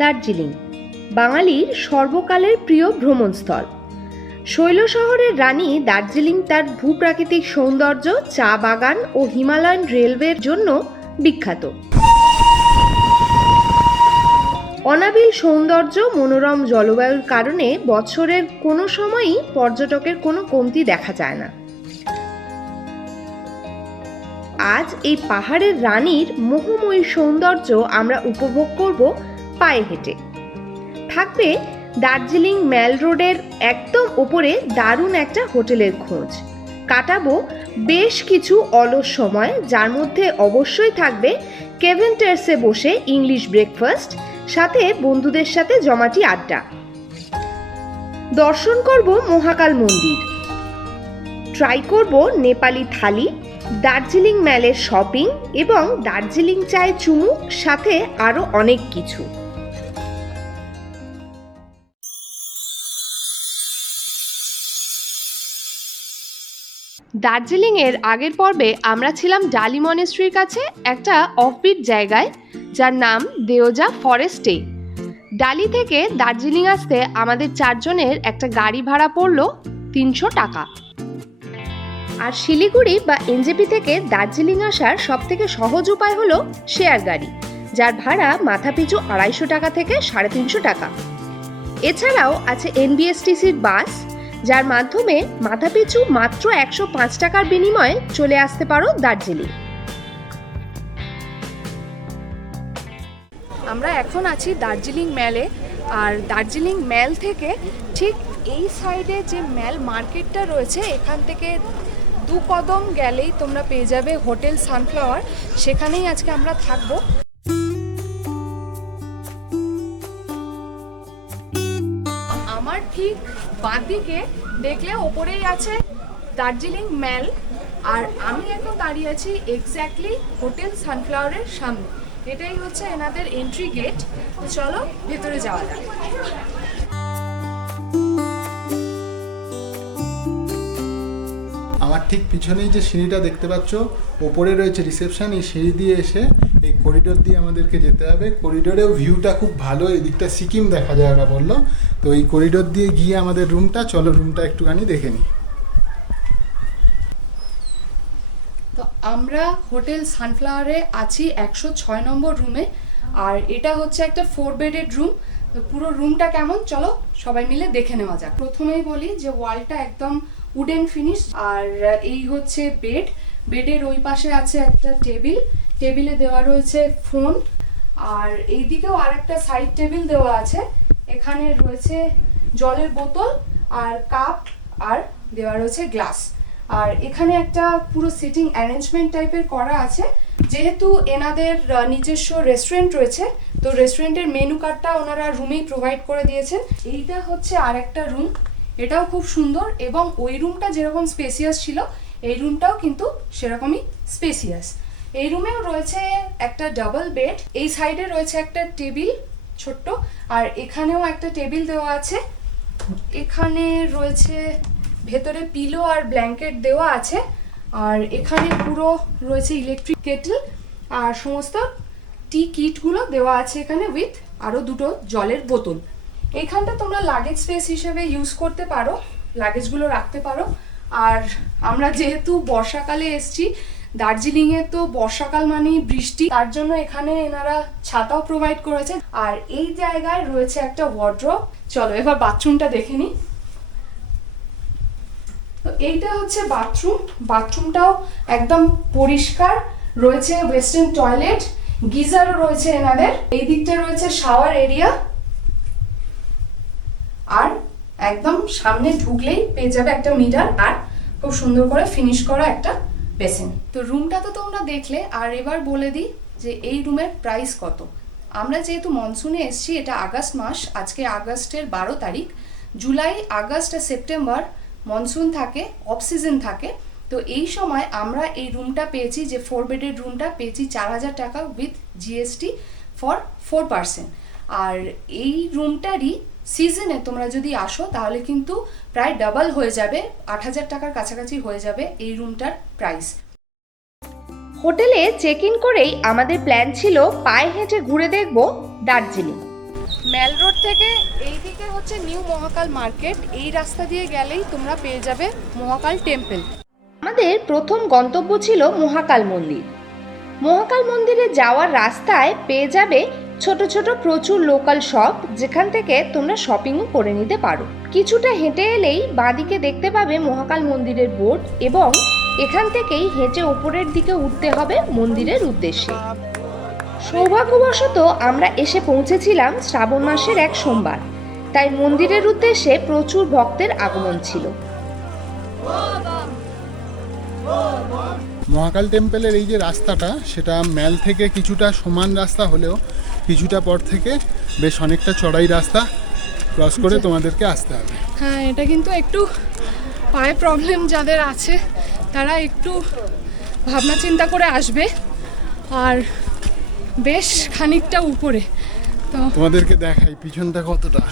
দার্জিলিং বাঙালির সর্বকালের প্রিয় ভ্রমণস্থল। শৈল শহরের রানী দার্জিলিং তার ভূপ্রাকৃতিক সৌন্দর্য, চা বাগান ও হিমালয়ান রেলওয়ের জন্য বিখ্যাত। অনাবিল সৌন্দর্য, মনোরম জলবায়ুর কারণে বছরের কোনো সময়ই পর্যটকের কোনো কমতি দেখা যায় না। আজ এই পাহাড়ের রানীর মোহময়ী সৌন্দর্য আমরা উপভোগ করব পায়ে হেঁটে। থাকবে দার্জিলিং মেল রোডের একদম ওপরে দারুণ একটা হোটেলের খোঁজ। কাটাবো বেশ কিছু অলস সময়, যার মধ্যে অবশ্যই থাকবে কেভেন টেরেসে বসে ইংলিশ ব্রেকফাস্ট, সাথে বন্ধুদের সাথে জমাটি আড্ডা। দর্শন করব মহাকাল মন্দির, ট্রাই করব নেপালি থালি, দার্জিলিং মেলের শপিং এবং দার্জিলিং চায়ে চুমু, সাথে আরও অনেক কিছু। দার্জিলিংয়ের আগের পর্বে আমরা ছিলাম ডালি মনেস্ট্রির কাছে একটা অফবিট জায়গায়, যার নাম দেওজা ফরেস্টে। ডালি থেকে দার্জিলিং আসতে আমাদের 4 জনের একটা গাড়ি ভাড়া পড়লো 300 টাকা। আর শিলিগুড়ি বা এনজেপি থেকে দার্জিলিং আসার সবথেকে সহজ উপায় হলো শেয়ার গাড়ি, যার ভাড়া মাথাপিছু 250 টাকা থেকে 350 টাকা। এছাড়াও আছে এনবিএসটিসির বাস, যার মাধ্যমে মাথাপিছু মাত্র 105 টাকার বিনিময়ে চলে আসতে পারো দার্জিলিং। আমরা এখন আছি দার্জিলিং মেলে, আর দার্জিলিং মেল থেকে ঠিক এই সাইডে যে মেল মার্কেটটা রয়েছে, এখান থেকে 2 কদম গেলেই তোমরা পেয়ে যাবে হোটেল সানফ্লাওয়ার। সেখানেই আজকে আমরা থাকবো। আমার ঠিক বাঁদিকে দেখলে ওপরেই আছে দার্জিলিং মেল, আর আমি এখন দাঁড়িয়ে আছি এক্স্যাক্টলি হোটেল সানফ্লাওয়ারের সামনে। এটাই হচ্ছে এনাদের এন্ট্রি গেট। তো চলো ভেতরে যাওয়া যাক। আমার ঠিক পিছনেই যে সিঁড়িটা দেখতে পাচ্ছ, ওপরে রয়েছে রিসেপশন। এই সিঁড়ি দিয়ে এসে এই করিডোর দিয়ে আমাদেরকে যেতে হবে। করিডোরেও ভিউটা খুব ভালো, এদিকটা সিকিম দেখা যায় ওরা বললো। তো এই করিডোর দিয়ে গিয়ে আমাদের রুমটা, চলো রুমটা একটুখানি দেখে নিই। তো আমরা হোটেল সানফ্লাওয়ারে আছি 106 নম্বর রুমে, আর এটা হচ্ছে একটা 4 বেডেড রুম। তো পুরো রুমটা কেমন চলো সবাই মিলে দেখে নেওয়া যাক। প্রথমেই বলি যে ওয়ালটা একদম উডেন ফিনিশ, আর এই হচ্ছে বেড। বেডের ওই পাশে আছে একটা টেবিল, টেবিলে দেওয়া রয়েছে ফোন, আর এইদিকেও আরেকটা সাইড টেবিল দেওয়া আছে। এখানে রয়েছে জলের বোতল আর কাপ, আর দেওয়া রয়েছে গ্লাস। আর এখানে একটা পুরো সিটিং অ্যারেঞ্জমেন্ট টাইপের করা আছে। যেহেতু এনাদের নিজস্ব রেস্টুরেন্ট রয়েছে, তো রেস্টুরেন্টের মেনু কার্ডটা ওনারা রুমেই প্রোভাইড করে দিয়েছেন। এইটা হচ্ছে আর একটা রুম, এটাও খুব সুন্দর, এবং ওই রুমটা যেরকম স্পেসিয়াস ছিল এই রুমটাও কিন্তু সেরকমই স্পেসিয়াস। এই রুমেও রয়েছে একটা ডাবল বেড, এই সাইডে রয়েছে একটা টেবিল ছোট্ট, আর এখানেও একটা টেবিল দেওয়া আছে। এখানে রয়েছে ভেতরে পিলো আর ব্ল্যাঙ্কেট দেওয়া আছে, আর এখানে পুরো রয়েছে ইলেকট্রিক কেটল আর সমস্ত টি কিটগুলো দেওয়া আছে এখানে, উইথ আরও 2টো জলের বোতল। এইখানটা তোমরা লাগেজ স্পেস হিসেবে ইউজ করতে পারো, লাগেজগুলো রাখতে পারো। আর আমরা যেহেতু বর্ষাকালে এসছি, দার্জিলিংয়ে তো বর্ষাকাল মানেই বৃষ্টি, তার জন্য এখানে এনারা ছাতাও প্রোভাইড করেছে। আর এই জায়গায় রয়েছে একটা ওয়ার্ড্রপ। চলো এবার বাথরুমটা দেখে নিই। তো এইটা হচ্ছে বাথরুম, বাথরুমটাও একদম পরিষ্কার, রয়েছে ওয়েস্টার্ন টয়লেট, গিজারও রয়েছে এনাদের। এই দিকটা রয়েছে শাওয়ার এরিয়া, আর একদম সামনে ঢুকলেই পেয়ে যাবে একটা মিটার আর খুব সুন্দর করে ফিনিশ করা একটা বেসিন। তো রুমটা তো তোমরা দেখলে, আর এবার বলে দিই যে এই রুমের প্রাইস কত। আমরা যেহেতু মনসুনে এসছি, এটা আগস্ট মাস, আজকে আগস্টের 12 তারিখ। জুলাই, আগস্ট আর সেপ্টেম্বর মনসুন থাকে, অফ সিজন থাকে। তো এই সময় আমরা এই রুমটা পেয়েছি, যে 4 বেডের রুমটা পেয়েছি 4000 টাকা উইথ জিএসটি ফর 4 পার্সন। আর এই রুমটারই সিজনে তোমরা যদি আসো তাহলে কিন্তু প্রায় ডাবল হয়ে যাবে, 8000 টাকার কাছাকাছি হয়ে যাবে এই রুমটার প্রাইস। হোটেলে চেক ইন করেই আমাদের প্ল্যান ছিল পায়ে হেঁটে ঘুরে দেখব দার্জিলিং। মেল রোড থেকে এই দিকে হচ্ছে নিউ মহাকাল মার্কেট, এই রাস্তা দিয়ে গেলেই তোমরা পেয়ে যাবে মহাকাল টেম্পল। আমাদের প্রথম গন্তব্য ছিল মহাকাল মন্দির। মহাকাল মন্দিরে যাওয়ার রাস্তায় পেয়ে যাবে ছোট ছোট প্রচুর লোকাল শপ, যেখান থেকে তোমরা শপিংও করে নিতে পারো। কিছুটা হেঁটে এলেই বাঁদিকে দেখতে পাবে মহাকাল মন্দিরের বোর্ড, এবং এখান থেকেই হেঁটে ওপরের দিকে উঠতে হবে মন্দিরের উদ্দেশ্যে। সৌভাগ্যবশত আমরা এসে পৌঁছেছিলাম শ্রাবণ মাসের এক সোমবার, তাই মন্দিরের উদ্দেশ্যে প্রচুর ভক্তের আগমন ছিল। মহাকাল টেম্পলের এই যে রাস্তাটা, সেটা ম্যাল থেকে কিছুটা সমান রাস্তা হলেও কিছুটা পর থেকে বেশ অনেকটা চড়াই রাস্তা ক্রস করে তোমাদেরকে আসতে হবে। হ্যাঁ, এটা কিন্তু একটু পায়ে প্রবলেম যাদের আছে তারা একটু ভাবনা চিন্তা করে আসবে, আর বেশ খানিকটা উপরে। তো তোমাদেরকে দেখাই পিছনটা কতটা।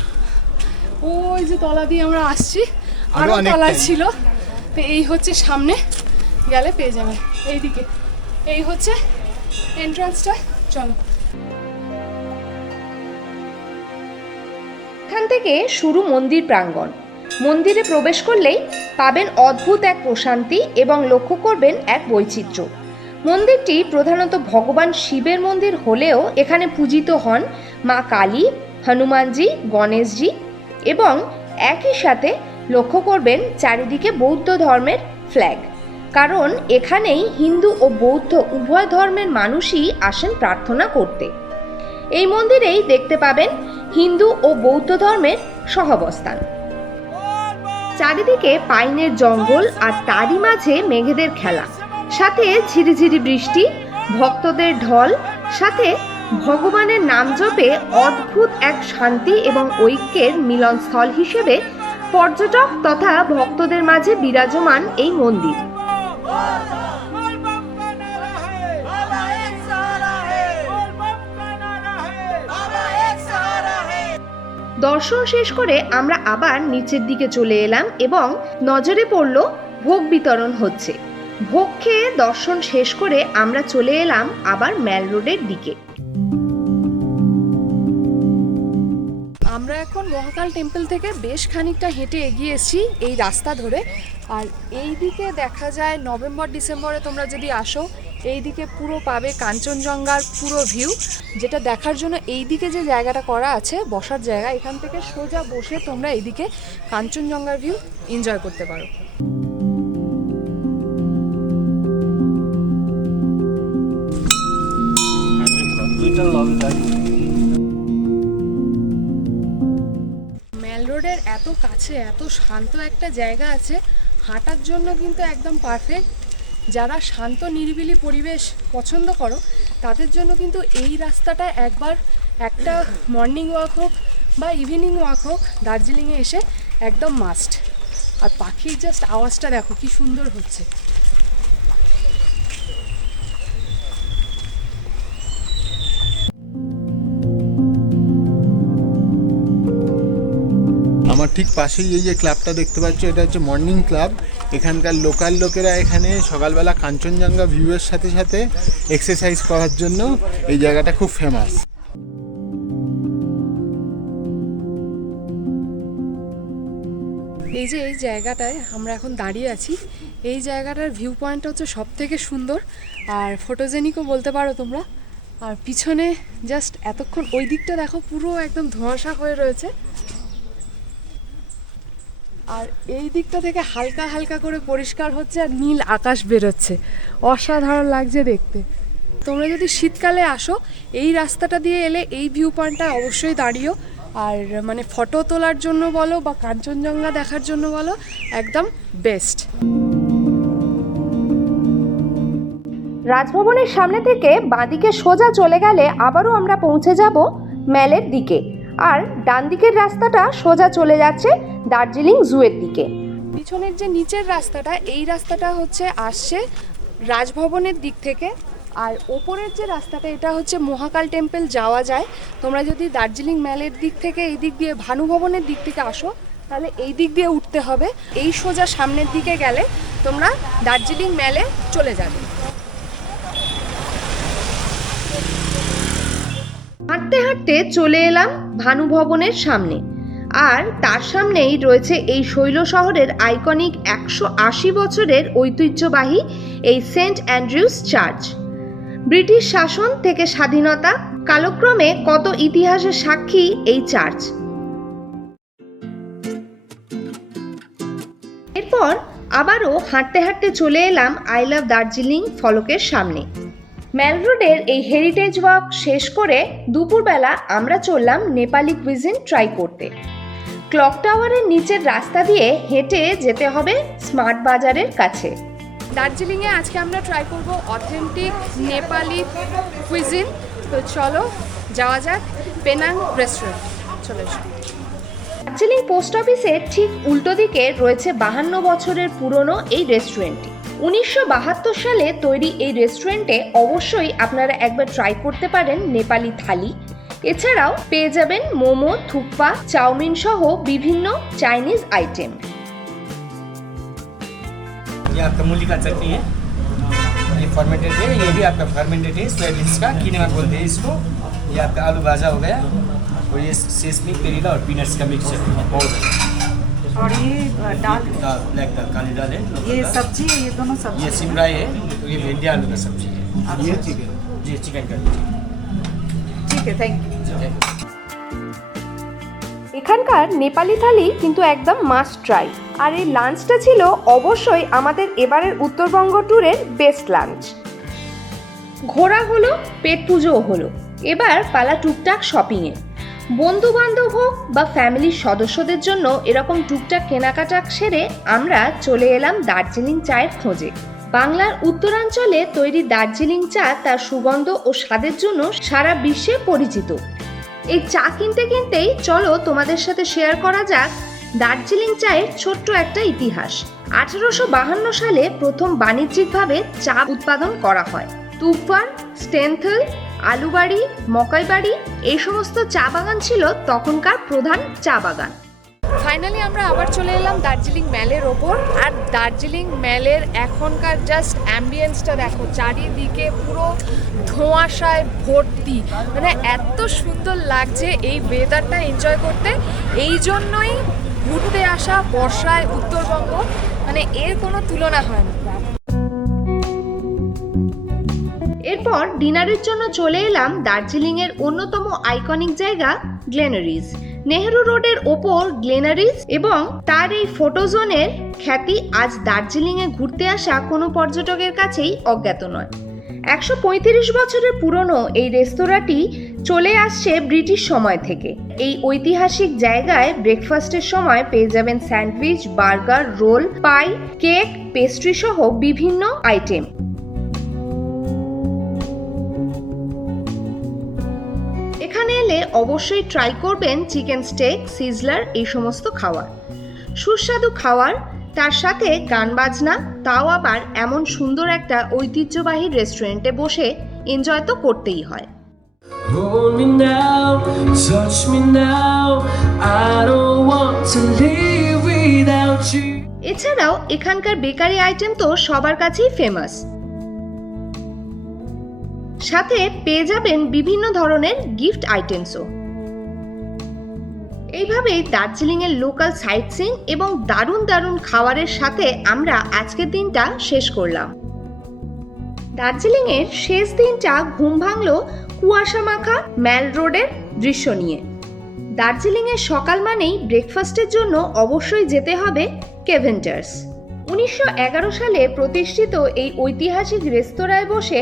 ওই যে তলা দিয়ে আমরা আসছি, আরো আরো তলা অনেকটাই। ছিল। তো এই হচ্ছে সামনে গেলে পেয়ে যাবে এইদিকে, এই হচ্ছে এন্ট্রান্সটা। চলো। এখান থেকে শুরু মন্দির প্রাঙ্গণ। মন্দিরে প্রবেশ করলেই পাবেন অদ্ভুত এক প্রশান্তি এবং লক্ষ্য করবেন এক বৈচিত্র্য। মন্দিরটি প্রধানত ভগবান শিবের মন্দির হলেও এখানে পূজিত হন মা কালী, হনুমানজি, গণেশজি, এবং একই সাথে লক্ষ্য করবেন চারিদিকে বৌদ্ধ ধর্মের ফ্ল্যাগ, কারণ এখানেই হিন্দু ও বৌদ্ধ উভয় ধর্মের মানুষই আসেন প্রার্থনা করতে। এই মন্দিরেই দেখতে পাবেন হিন্দু ও বৌদ্ধ ধর্মের সহাবস্থান। চারিদিকে পাইনের জঙ্গল আর তারই মাঝে মেঘেদের খেলা, সাথে ঝিরিঝিরি বৃষ্টি, ভক্তদের ঢল, সাথে ভগবানের নাম জপে অদ্ভুত এক শান্তি এবং ঐক্যের মিলনস্থল হিসেবে পর্যটক তথা ভক্তদের মাঝে বিরাজমান এই মন্দির। দর্শন শেষ করে আমরা আবার নিচের দিকে চলে এলাম এবং নজরে পড়ল ভোগ বিতরণ হচ্ছে। ভোগ খেয়ে দর্শন শেষ করে আমরা চলে এলাম আবার ম্যাল রোডের দিকে। আমরা এখন মহাকাল টেম্পল থেকে বেশ খানিকটা হেঁটে এগিয়ে এসেছি এই রাস্তা ধরে, আর এই দিকে দেখা যায় নভেম্বর ডিসেম্বরে তোমরা যদি আসো এই দিকে পুরো পাবে কাঞ্চনজঙ্ঘার পুরো ভিউ, যেটা দেখার জন্য এই দিকে যে জায়গাটা করা আছে বসার জায়গা, এখান থেকে সোজা বসে তোমরা এইদিকে কাঞ্চনজঙ্ঘার ভিউ এনজয় করতে পারো। মেল রোডের এত কাছে এত শান্ত একটা জায়গা আছে, হাঁটার জন্য কিন্তু একদম পারফেক্ট। যারা শান্ত নিরিবিলি পরিবেশ পছন্দ করো তাদের জন্য কিন্তু এই রাস্তাটা একবার একটা মর্নিং ওয়াক হোক বা ইভিনিং ওয়াক হোক দার্জিলিংয়ে এসে একদম মাস্ট। আর পাখির জাস্ট আওয়াজটা দেখো কি সুন্দর হচ্ছে। আমার ঠিক পাশেই এই যে ক্লাবটা দেখতে পাচ্ছ, এটা হচ্ছে মর্নিং ক্লাব। এখানকার লোকাল লোকেরা এখানে সকালবেলা কাঞ্চনজঙ্ঘা ভিউয়ের সাথে সাথে এক্সারসাইজ করার জন্য এই জায়গাটা খুব ফেমাস। এই যে এই জায়গাটায় আমরা এখন দাঁড়িয়ে আছি, এই জায়গাটার ভিউ পয়েন্টটা হচ্ছে সব থেকে সুন্দর আর ফটোজেনিকও বলতে পারো তোমরা। আর পিছনে জাস্ট এতক্ষণ ওই দিকটা দেখো পুরো একদম ধোঁয়াশা হয়ে রয়েছে, আর এই দিকটা থেকে হালকা হালকা করে পরিষ্কার হচ্ছে আর নীল আকাশ বেরোচ্ছে, অসাধারণ লাগছে দেখতে। তোমরা যদি শীতকালে আসো এই রাস্তাটা দিয়ে এলে এই ভিউ পয়েন্টটা অবশ্যই দাঁড়িও, আর মানে ফটো তোলার জন্য বলো বা কাঞ্চনজঙ্ঘা দেখার জন্য বলো একদম বেস্ট। রাজভবনের সামনে থেকে বাঁদিকে সোজা চলে গেলে আবারও আমরা পৌঁছে যাব ম্যালের দিকে, আর ডান দিকের রাস্তাটা সোজা চলে যাচ্ছে দার্জিলিং জুয়ের দিকে। পিছনের যে নিচের রাস্তাটা, এই রাস্তাটা হচ্ছে আসছে রাজভবনের দিক থেকে, আর ওপরের যে রাস্তাটা এটা হচ্ছে মহাকাল টেম্পল যাওয়া যায়। তোমরা যদি দার্জিলিং ম্যালের দিক থেকে এই দিক দিয়ে ভানুভবনের দিক থেকে আসো তাহলে এই দিক দিয়ে উঠতে হবে, এই সোজা সামনের দিকে গেলে তোমরা দার্জিলিং ম্যালে চলে যাবে। হাঁটতে হাঁটতে চলে এলাম ভানু ভবনের সামনে, আর তার সামনেই রয়েছে এই শৈল শহরের আইকনিক 180 বছরের ঐতিহ্যবাহী এই সেন্ট অ্যান্ড্রিউস চার্চ। ব্রিটিশ শাসন থেকে স্বাধীনতা, কালক্রমে কত ইতিহাসের সাক্ষী এই চার্চ। এরপর আবারও হাঁটতে হাঁটতে চলে এলাম আই লাভ দার্জিলিং ফলকের সামনে। ম্যাল রোডের এই হেরিটেজ ওয়াক শেষ করে দুপুরবেলা আমরা চললাম নেপালি কুইজিন ট্রাই করতে। ক্লক টাওয়ারের নিচের রাস্তা দিয়ে হেঁটে যেতে হবে স্মার্ট বাজারের কাছে। দার্জিলিংয়ে আজকে আমরা ট্রাই করব অথেন্টিক নেপালি কুইজিন। তো চলো যাওয়া যাক পেনাং রেস্টুরেন্ট। চলে এসো। দার্জিলিং পোস্ট অফিসের ঠিক উল্টো দিকে রয়েছে 52 বছরের পুরনো এই রেস্টুরেন্টটি। 1972 সালে তৈরি এই রেস্টুরেন্টে অবশ্যই আপনারা একবার ট্রাই করতে পারেন নেপালি থালি। এছাড়াও পেয়ে যাবেন মোমো, থুকপা, চাউমিন সহ বিভিন্ন চাইনিজ আইটেম। ये आपका मूली का चटनी है, ये फर्मेंटेड है, ये भी आपका फर्मेंटेड है सोयाबीन का, कीनेमा बोलते हैं इसको। ये आपका आलू भाजा हो गया, और ये सेसमी, पेरीला और पीनट्स का मिक्सचर पाउडर। और ये दाल, ब्लैक दाल, काली दाल है। ये सब्जी है, ये दोनों सब्जी। ये सिमराई है, तो ये भिंडी आलू का सब्जी है। ये चिकन, जी चिकन का। ठीक है, थैंक यू। এখানকার নেপালি থালি কিন্তু একদম মাস্ট ট্রাই। আর এই লাঞ্চটা ছিল অবশ্যই আমাদের এবারের উত্তরবঙ্গ ট্যুরের বেস্ট লাঞ্চ। ঘোরা হলো, পেট পুজোও হলো, এবার পালা টুকটাক শপিংয়ে। বন্ধু বান্ধব হোক বা ফ্যামিলির সদস্যদের জন্য এরকম টুকটাক কেনাকাটা সেরে আমরা চলে এলাম দার্জিলিং চায়ের খোঁজে। বাংলার উত্তরাঞ্চলে তৈরি দার্জিলিং চা তার সুগন্ধ ও স্বাদের জন্য সারা বিশ্বে পরিচিত। এই চা কিনতে কিনতেই চলো তোমাদের সাথে শেয়ার করা যাক দার্জিলিং চায়ের ছোট্ট একটা ইতিহাস। 1852 সালে প্রথম বাণিজ্যিকভাবে চা উৎপাদন করা হয়। তুফান, স্টেনথেল, আলুবাড়ি, মকাইবাড়ি এই সমস্ত চা বাগান ছিল তখনকার প্রধান চা বাগান। ফাইনালি আমরা আবার চলে এলাম দার্জিলিং ম্যালের ওপর। আর দার্জিলিং ম্যালের এখনকার জাস্ট অ্যাম্বিয়েন্সটা দেখো, চারিদিকে পুরো ধোঁয়াশায় ভর্তি, মানে এত সুন্দর লাগছে এই ওয়েদারটা এনজয় করতে। এই জন্যই ঘুরতে আসা বর্ষায় উত্তরবঙ্গ, মানে এর কোনো তুলনা হয় না। এরপর ডিনারের জন্য চলে এলাম দার্জিলিংয়ের অন্যতম আইকনিক জায়গা গ্লেনারিজ। নেহেরু রোডের ওপর গ্লেনারিজ এবং তার এই ফটোজোনের খ্যাতি আজ দার্জিলিংয়ে ঘুরতে আসা কোনো পর্যটকের কাছেই অজ্ঞাত নয়। 135 বছরের পুরনো এই রেস্তোরাঁটি চলে আসছে ব্রিটিশ সময় থেকে। এই ঐতিহাসিক জায়গায় ব্রেকফাস্টের সময় পেয়ে যাবেন স্যান্ডউইচ, বার্গার, রোল, পাই, কেক, পেস্ট্রি সহ বিভিন্ন আইটেম। এখানে এলে অবশ্যই ট্রাই করবেন চিকেন স্টেক, সিজলার এই সমস্ত খাবার। সুস্বাদু খাবার, তার সাথে গান বাজনা, তাও আবার এমন সুন্দর একটা ঐতিহ্যবাহী রেস্টুরেন্টে বসে এনজয় তো করতেই হয়। Hold me now, touch me now, I don't want to live without you. এছাড়াও এখানকার বেকারি আইটেম তো সবার কাছেই ফেমাস। সাথে পেয়ে যাবেন বিভিন্ন ধরনের গিফট আইটেমসও। এইভাবেই দার্জিলিংয়ের লোকাল সাইট সিইং এবং দারুণ দারুণ খাবারের সাথে আমরা আজকের দিনটা শেষ করলাম। দার্জিলিংয়ের শেষ দিনটা ঘুম ভাঙলো কুয়াশা মাখা ম্যাল রোডের দৃশ্য নিয়ে। দার্জিলিংয়ের সকাল মানেই ব্রেকফাস্টের জন্য অবশ্যই যেতে হবে কেভেন্টার্স। 1911 সালে প্রতিষ্ঠিত এই ঐতিহাসিক রেস্তোরাঁয় বসে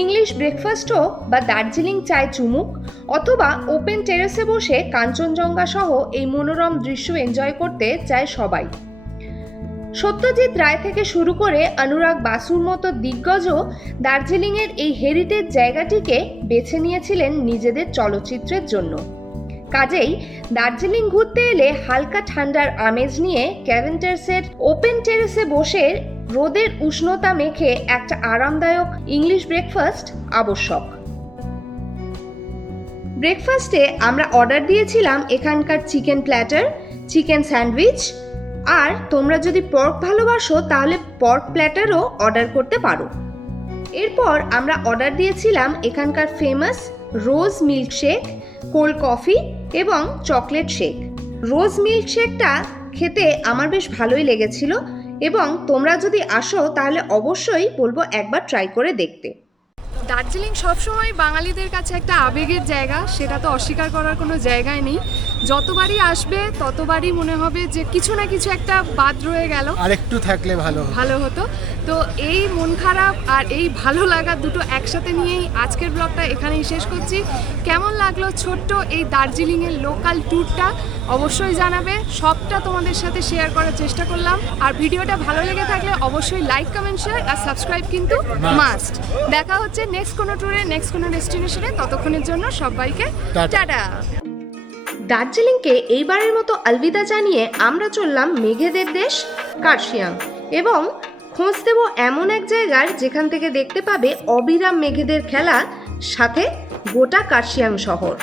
ইংলিশ ব্রেকফাস্টও বা দার্জিলিং চায় চুমুক, অথবা ওপেন টেরেসে বসে কাঞ্চনজঙ্ঘা সহ এই মনোরম দৃশ্য এনজয় করতে চায় সবাই। সত্যজিৎ রায় থেকে শুরু করে অনুরাগ বাসুর মতো দিগ্গজও দার্জিলিংয়ের এই হেরিটেজ জায়গাটিকে বেছে নিয়েছিলেন নিজেদের চলচ্চিত্রের জন্য। কাজেই দার্জিলিং ঘুরতে এলে হালকা ঠান্ডার আমেজ নিয়ে কেভেন্টার্সের ওপেন টেরেসে বসে রোদের উষ্ণতা মেখে একটা আরামদায়ক ইংলিশ ব্রেকফাস্ট আবশ্যক। ব্রেকফাস্টে আমরা অর্ডার দিয়েছিলাম এখানকার চিকেন প্ল্যাটার, চিকেন স্যান্ডউইচ, আর তোমরা যদি পর্ক ভালোবাসো তাহলে পর্ক প্ল্যাটারও অর্ডার করতে পারো। এরপর আমরা অর্ডার দিয়েছিলাম এখানকার ফেমাস রোজ মিল্কশেক, কোল্ড কফি এবং চকলেট শেক। রোজ মিল্কশেকটা খেতে আমার বেশ ভালোই লেগেছিল এবং তোমরা যদি আসো তাহলে অবশ্যই বলবো একবার ট্রাই করে দেখতে। দার্জিলিং সবসময় বাঙালিদের কাছে একটা আবেগের জায়গা, সেটা তো অস্বীকার করার কোনো জায়গায় নেই। যতবারই আসবে ততবারই মনে হবে যে কিছু না কিছু একটা বাদ রয়ে গেল, আরেকটু থাকলে ভালো হতো। তো এই মন খারাপ আর এই ভালো লাগা দুটো একসাথে নিয়েই আজকের ব্লগটা এখানেই শেষ করছি। কেমন লাগলো ছোট্ট এই দার্জিলিংয়ের লোকাল ট্যুরটা অবশ্যই জানাবে, সবটা তোমাদের সাথে শেয়ার করার চেষ্টা করলাম। আর ভিডিওটা ভালো লেগে থাকলে অবশ্যই লাইক, কমেন্ট, শেয়ার আর সাবস্ক্রাইব কিন্তু মাস্ট। দেখা হচ্ছে নেক্সট কোনো ট্যুরে, নেক্সট কোনো ডেস্টিনেশনে। ততক্ষণের জন্য সবাইকে টাটা। দার্জিলিংকে এইবারের মতো আলবিদা জানিয়ে আমরা চললাম মেঘেদের দেশ কার্শিয়াং এবং খোঁজ দেব এমন এক জায়গার যেখান থেকে দেখতে পাবে অবিরাম মেঘেদের খেলা, সাথে গোটা কার্শিয়াং শহর।